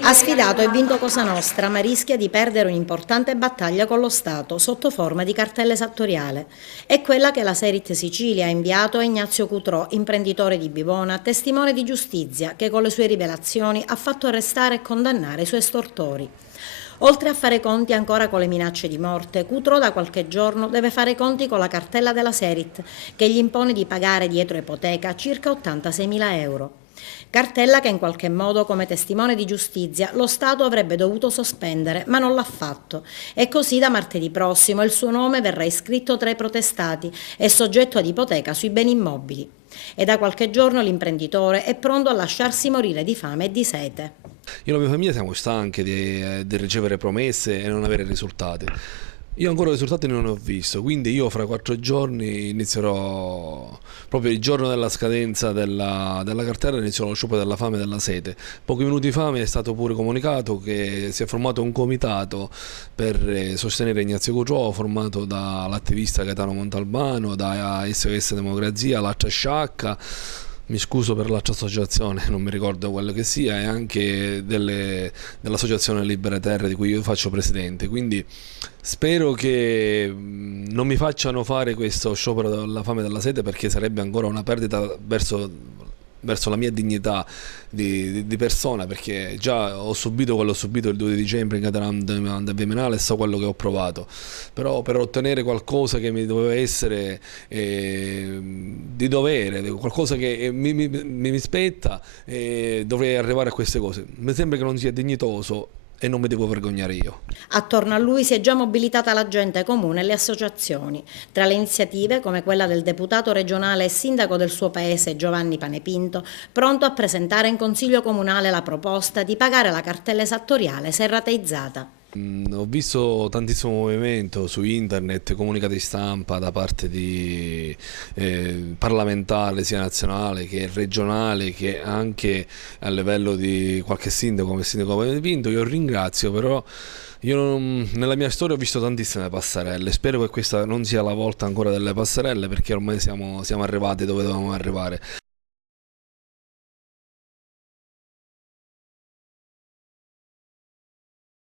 Ha sfidato e vinto Cosa Nostra, ma rischia di perdere un'importante battaglia con lo Stato sotto forma di cartella esattoriale. È quella che la Serit Sicilia ha inviato a Ignazio Cutrò, imprenditore di Bivona, testimone di giustizia, che con le sue rivelazioni ha fatto arrestare e condannare i suoi estortori. Oltre a fare conti ancora con le minacce di morte, Cutrò da qualche giorno deve fare i conti con la cartella della Serit, che gli impone di pagare dietro ipoteca circa 86.000 euro. Cartella che in qualche modo, come testimone di giustizia, lo Stato avrebbe dovuto sospendere, ma non l'ha fatto. E così da martedì prossimo il suo nome verrà iscritto tra i protestati e soggetto ad ipoteca sui beni immobili. E da qualche giorno l'imprenditore è pronto a lasciarsi morire di fame e di sete. Io e la mia famiglia siamo stanchi di ricevere promesse e non avere risultati. Io ancora risultati non ne ho visto, quindi io fra 4 giorni inizierò, proprio il giorno della scadenza della cartella, inizierò lo sciopero della fame e della sete. Pochi minuti fa mi è stato pure comunicato che si è formato un comitato per sostenere Ignazio Cutrò, formato dall'attivista Gaetano Montalbano, da SOS Democrazia, l'Accia Sciacca. Mi scuso per l'associazione, non mi ricordo quello che sia, e anche dell'associazione Libere Terre di cui io faccio presidente. Quindi spero che non mi facciano fare questo sciopero della fame e della sete, perché sarebbe ancora una perdita verso la mia dignità di persona, perché già ho subito quello che ho subito il 2 dicembre in catena viminale e so quello che ho provato. Però per ottenere qualcosa che mi doveva essere di dovere, qualcosa che mi spetta, dovrei arrivare a queste cose. Mi sembra che non sia dignitoso e non mi devo vergognare io. Attorno a lui si è già mobilitata la gente comune e le associazioni. Tra le iniziative, come quella del deputato regionale e sindaco del suo paese Giovanni Panepinto, pronto a presentare in consiglio comunale la proposta di pagare la cartella esattoriale se rateizzata. Ho visto tantissimo movimento su internet, comunicati stampa da parte di parlamentari sia nazionale che regionale, che anche a livello di qualche sindaco come il sindaco Pinto. Io ringrazio, però nella mia storia ho visto tantissime passerelle. Spero che questa non sia la volta ancora delle passerelle, perché ormai siamo arrivati dove dovevamo arrivare.